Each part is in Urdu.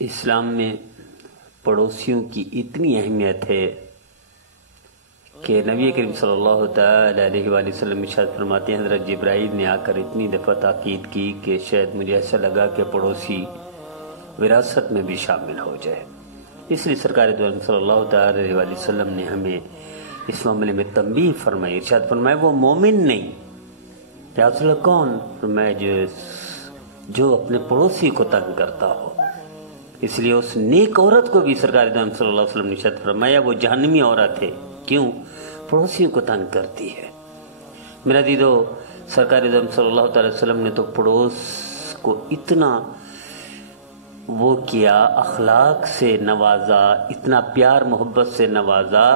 اسلام میں پڑوسیوں کی اتنی اہمیت ہے کہ نبی کریم صلی اللہ تعالی علیہ وآلہ وسلم ارشاد فرماتے ہیں حضرت جبرائیل نے آ کر اتنی دفعہ تاکید کی کہ شاید مجھے ایسا لگا کہ پڑوسی وراثت میں بھی شامل ہو جائے. اس لیے سرکار دو عالم صلی اللہ تعالی علیہ وآلہ وسلم نے ہمیں اس معاملے میں تنبیہ فرمائی. ارشاد فرمایا وہ مومن نہیں. یا رسول اللہ کون؟ فرمایا جو اپنے پڑوسی کو تنگ کرتا ہو. اس لیے اس نیک عورت کو بھی سرکار دو عالم صلی اللہ علیہ وسلم نے ارشاد فرمایا وہ جہنمی عورت ہے. کیوں؟ پڑوسیوں کو تنگ کرتی ہے. میرا دیدو سرکار دو عالم صلی اللہ تعالی وسلم نے تو پڑوس کو اتنا وہ کیا، اخلاق سے نوازا، اتنا پیار محبت سے نوازا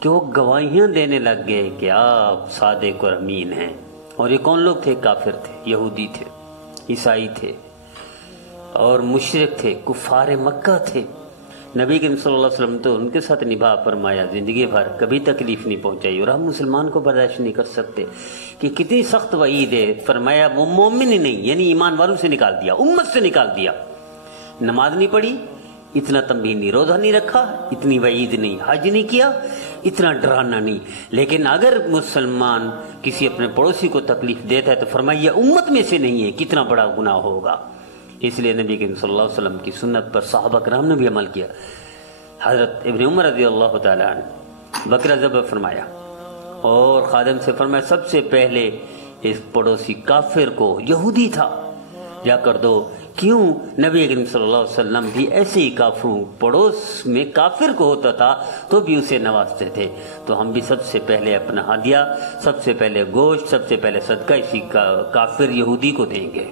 کہ وہ گواہیاں دینے لگ گئے کہ آپ صادق اور امین ہیں. اور یہ کون لوگ تھے؟ کافر تھے، یہودی تھے، عیسائی تھے اور مشرک تھے، کفار مکہ تھے. نبی کریم صلی اللہ علیہ وسلم تو ان کے ساتھ نبھا فرمایا، زندگی بھر کبھی تکلیف نہیں پہنچائی. اور ہم مسلمان کو برداشت نہیں کر سکتے کہ کتنی سخت وعید ہے. فرمایا وہ مومن ہی نہیں، یعنی ایمان والوں سے نکال دیا، امت سے نکال دیا. نماز نہیں پڑھی، اتنا تنبیہ نہیں، روزہ نہیں رکھا، اتنی وعید نہیں، حج نہیں کیا، اتنا ڈرانا نہیں. لیکن اگر مسلمان کسی اپنے پڑوسی کو تکلیف دیتا ہے تو فرمایا یہ امت میں سے نہیں ہے، کتنا بڑا گناہ ہوگا. اس لیے نبی کریم صلی اللہ علیہ وسلم کی سنت پر صحابہ کرام نے بھی عمل کیا. حضرت ابن عمر رضی اللہ تعالی عنہ بکرا ذبح فرمایا اور خادم سے فرمایا سب سے پہلے اس پڑوسی کافر کو، یہودی تھا، جا کر دو. کیوں؟ نبی کریم صلی اللہ علیہ وسلم بھی ایسے ہی کافروں پڑوس میں کافر کو ہوتا تھا تو بھی اسے نوازتے تھے. تو ہم بھی سب سے پہلے اپنا ہدیہ، سب سے پہلے گوشت، سب سے پہلے صدقہ اسی کافر یہودی کو دیں گے.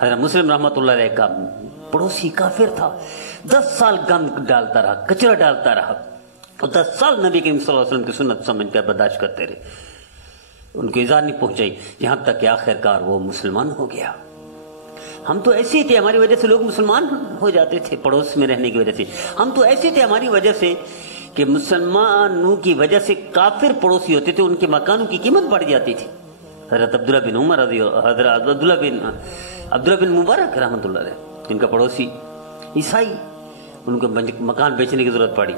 حضرت مسلم رحمۃ اللہ علیہ کا پڑوسی کافر تھا، 10 سال گند ڈالتا رہا، کچرا ڈالتا رہا، اور 10 سال نبی کریم صلی اللہ علیہ وسلم کی سنت سمجھ کر برداشت کرتے رہے. ان کو ایذا نہیں پہنچائی، یہاں تک کہ آخرکار وہ مسلمان ہو گیا. ہم تو ایسے ہی تھے، ہماری وجہ سے لوگ مسلمان ہو جاتے تھے، پڑوس میں رہنے کی وجہ سے. ہم تو ایسے تھے ہماری وجہ سے کہ مسلمانوں کی وجہ سے کافر پڑوسی ہوتے تھے، ان کے مکانوں کی قیمت بڑھ جاتی تھی. حضرت عبداللہ بن عمر حضرت عبداللہ بن مبارک رحمۃ اللہ علیہ، جن کا پڑوسی عیسائی، ان کو مکان بیچنے کی ضرورت پڑی،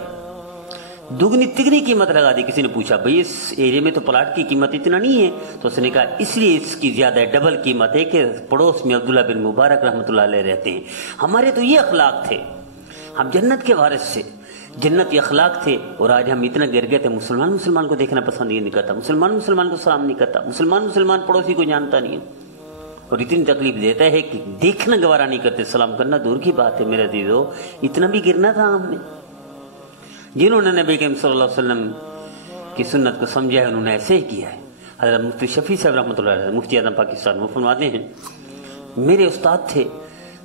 دگنی تگنی قیمت لگا دی. کسی نے پوچھا بھئی اس ایریا میں تو پلاٹ کی قیمت اتنا نہیں ہے، تو اس نے کہا اس لیے اس کی زیادہ ڈبل قیمت ہے کہ پڑوس میں عبداللہ بن مبارک رحمۃ اللہ علیہ رہتے ہیں. ہمارے تو یہ اخلاق تھے، ہم جنت کے وارث سے، جنتی اخلاق تھے. اور آج ہم اتنا گر گئے تھے، مسلمان کو دیکھنا پسند نہیں کرتا، مسلمان کو سلام نہیں کرتا، مسلمان پڑوسی کو جانتا نہیں ہے، اور اتنی تکلیف دیتا ہے کہ دیکھنا گوارا نہیں کرتے، سلام کرنا دور کی بات ہے. میرے عزیزو اتنا بھی گرنا تھا ہم نے. جنہوں نے نبی کریم صلی اللہ علیہ وسلم کی سنت کو سمجھا ہے انہوں نے ایسے ہی کیا ہے. حضرت مفتی شفیع صاحب رحمۃ اللہ علیہ، مفتی اعظم پاکستان، وہ فرماتے ہیں میرے استاد تھے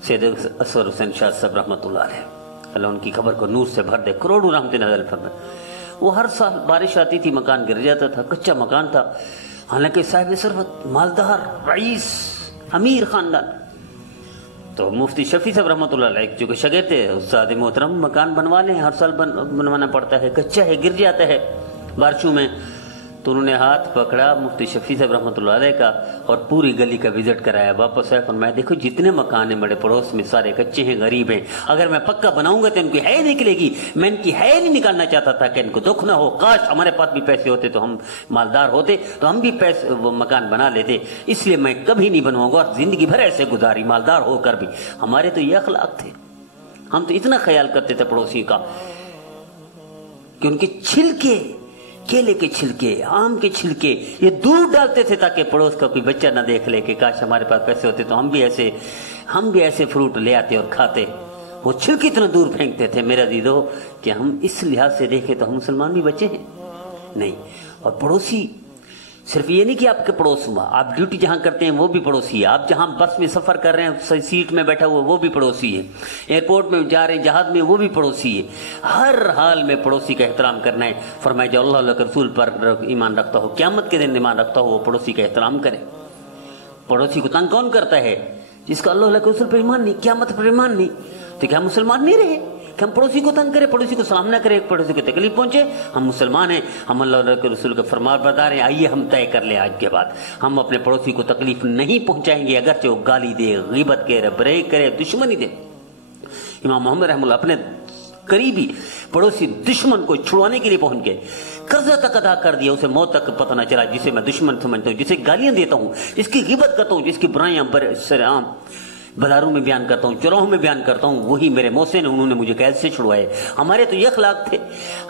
سید اصغر حسین شاہ صاحب رحمۃ اللہ علیہ، اللہ ان کی قبر کو نور سے بھر دے، کروڑوں رحمت نازل فرمائے. وہ ہر سال بارش آتی تھی مکان گر جاتا تھا، کچا مکان تھا، حالانکہ صاحب ثروت، مالدار، رئیس، امیر خاندان. تو مفتی شفیع صاحب رحمۃ اللہ علیہ جو کہ شاگرد تھے، استاد محترم مکان بنوا لیں، ہر سال بنوانا پڑتا ہے، کچا ہے، گر جاتا ہے بارشوں میں. تو انہوں نے ہاتھ پکڑا مفتی شفیع صاحب رحمۃ اللہ علیہ کا اور پوری گلی کا وزٹ کرایا. واپس آئے فرمایا دیکھو جتنے مکان ہیں بڑے پڑوس میں سارے کچے ہیں، غریب ہیں، اگر میں پکا بناؤں گا تو ان کی ہے نکلے گی. میں ان کی ہے نہیں نکالنا چاہتا تھا کہ ان کو دکھ نہ ہو. کاش ہمارے پاس بھی پیسے ہوتے تو ہم مالدار ہوتے تو ہم بھی پیسے وہ مکان بنا لیتے، اس لیے میں کبھی نہیں بنواؤں گا. اور زندگی بھر ایسے گزاری مالدار ہو کر بھی. ہمارے تو یہ اخلاق تھے. ہم تو اتنا خیال کرتے تھے پڑوسی کا کہ ان کے چھلکے، کیلے کے چھلکے، آم کے چھلکے یہ دور ڈالتے تھے تاکہ پڑوس کا کوئی بچہ نہ دیکھ لے کہ کاش ہمارے پاس پیسے ہوتے تو ہم بھی ایسے فروٹ لے آتے اور کھاتے. وہ چھلکے اتنا دور پھینکتے تھے میرا عزیزو کہ ہم اس لحاظ سے دیکھیں تو ہم مسلمان بھی بچے ہیں نہیں. اور پڑوسی صرف یہ نہیں کہ آپ کے پڑوس ہوا، آپ ڈیوٹی جہاں کرتے ہیں وہ بھی پڑوسی ہے، آپ جہاں بس میں سفر کر رہے ہیں سیٹ میں بیٹھا ہوا وہ بھی پڑوسی ہے، ایئرپورٹ میں جا رہے ہیں جہاز میں وہ بھی پڑوسی ہے. ہر حال میں پڑوسی کا احترام کرنا ہے. فرمایا جو اللہ کے رسول پر ایمان رکھتا ہو، قیامت کے دن ایمان رکھتا ہو، وہ پڑوسی کا احترام کرے. پڑوسی کو تنگ کون کرتا ہے؟ جس کا اللہ کے رسول پر ایمان نہیں، قیامت پر ایمان نہیں. تو کیا مسلمان نہیں رہے کہ ہم پڑوسی کو تنگ کریں، پڑوسی کو سلام نہ کریں، پڑوسی کو تکلیف پہنچے؟ ہم مسلمان ہیں، ہم اللہ کے رسول کے فرمان بردار ہیں. آئیے ہم طے کر لیں آج کے بعد ہم اپنے پڑوسی کو تکلیف نہیں پہنچائیں گے، اگرچہ وہ گالی دے، غیبت کرے، بریک کرے، دشمنی دے. امام محمد رحمہ اللہ اپنے قریبی پڑوسی دشمن کو چھڑوانے کے لیے پہنچ گئے، قرضہ تک ادا کر دیا، اسے موت تک پتہ نہ چلا، جسے میں دشمن سمجھتا ہوں، جسے گالیاں دیتا ہوں، جس کی غیبت کرتا ہوں، جس کی برائیاں عام بازاروں میں بیان کرتا ہوں، چوراہوں میں بیان کرتا ہوں، وہی میرے محسن ہیں، انہوں نے مجھے قید سے چھڑوائے۔ ہمارے تو یہ اخلاق تھے،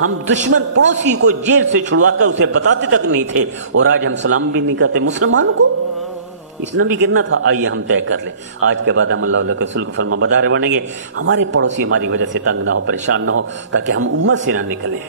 ہم دشمن پڑوسی کو جیل سے چھڑوا کر اسے بتاتے تک نہیں تھے، اور آج ہم سلام بھی نہیں کرتے مسلمان کو۔ اس نے بھی گرنا تھا، آئیے ہم طے کر لیں، آج کے بعد ہم اللہ علیہ رسول کے فرما بدار بنیں گے، ہمارے پڑوسی ہماری وجہ سے تنگ نہ ہو، پریشان نہ ہو، تاکہ ہم امت سے نہ نکلیں۔